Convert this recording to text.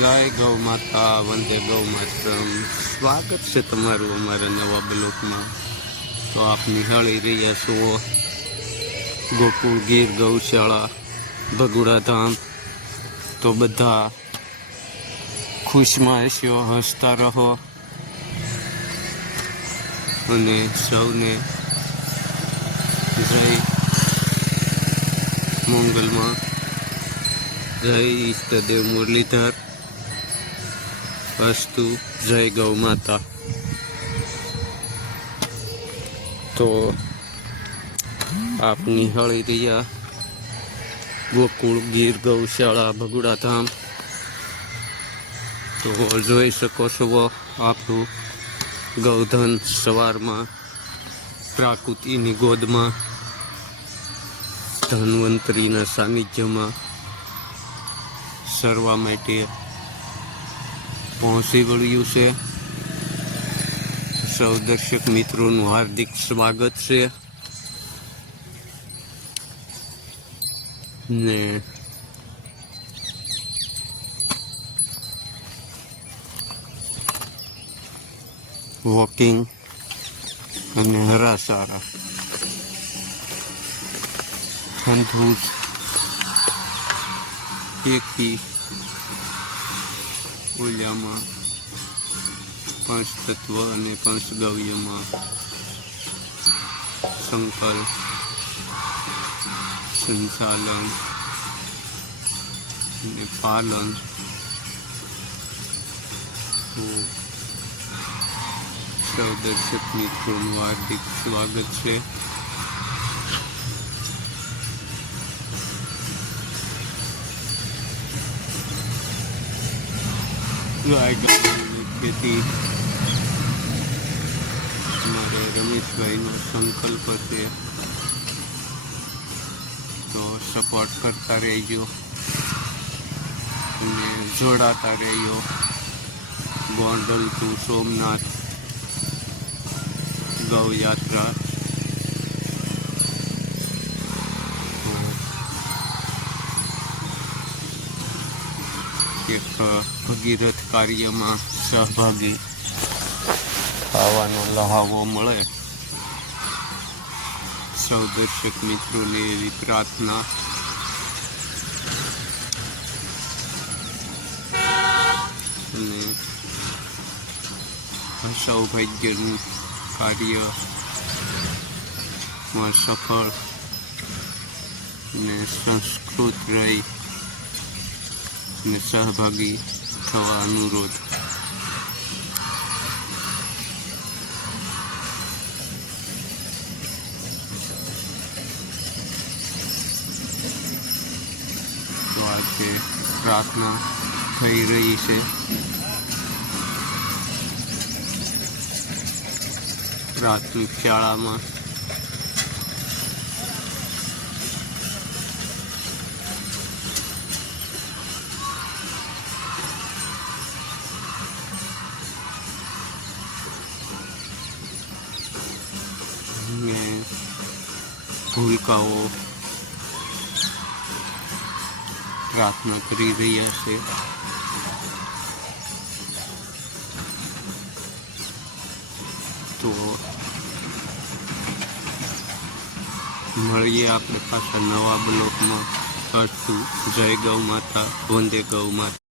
જય ગૌ માતા, વંદે ગૌ માતરમ. સ્વાગત છે તમારું અમારા નવા બ્લોકમાં. તો આપ નિહાળી રહ્યા છો ગોકુળ ગીર ગૌશાળા ભગુડા ધામ. તો બધા ખુશમાં હશો, હસતા રહો અને સૌને જય મંગલમાં. જય ઈષ્ટદેવ મુરલીધર. અસ્તુ. જય ગૌ માતા. તો આપ નિહાળી રહ્યા ગોકુળ ગીર ગૌશાળા ભગુડા ધામ. તો જોઈ શકો છો આપણું ગૌધન સવારમાં પ્રાકૃતિની ગોદમાં ધન્વંતરીના સાનિધ્યમાં સરવા માટે પહોંચી વળ્યું છે. સૌ દર્શક મિત્રોનું હાર્દિક સ્વાગત છે. ને વોકિંગ અને હરાસારા ખંધૂત એકી ઓલિયામાં પંચતત્વ અને પંચગવ્યમાં સંકલ્પ સંચાલન અને પાલન. તો સૌ દર્શક મિત્રોનું હાર્દિક સ્વાગત છે. ખેતી અમારે રમેશભાઈનો સંકલ્પ છે. તો સપોર્ટ કરતા રહેજો અને જોડાતા રહેજો. ગોંડલ ટુ સોમનાથ ગૌયાત્રા. એક ભગીરથ કાર્યમાં સહભાગી થવાનો લહાવો મળે. સૌ દર્શક મિત્રોને એવી પ્રાર્થના. અને સૌભાગ્યનું કાર્યમાં સફળ અને સંસ્કૃત રહી અને સહભાગી થવા અનુરોધ. તો આજે પ્રાર્થના થઈ રહી છે. પ્રાથમિક શાળામાં ભૂલકાઓ પ્રાર્થના કરી રહ્યા છે. તો મળીએ આપણે પાછા નવા બ્લોકમાં. અસ્તુ. જય ગૌ માતા, વંદે ગૌ માતા.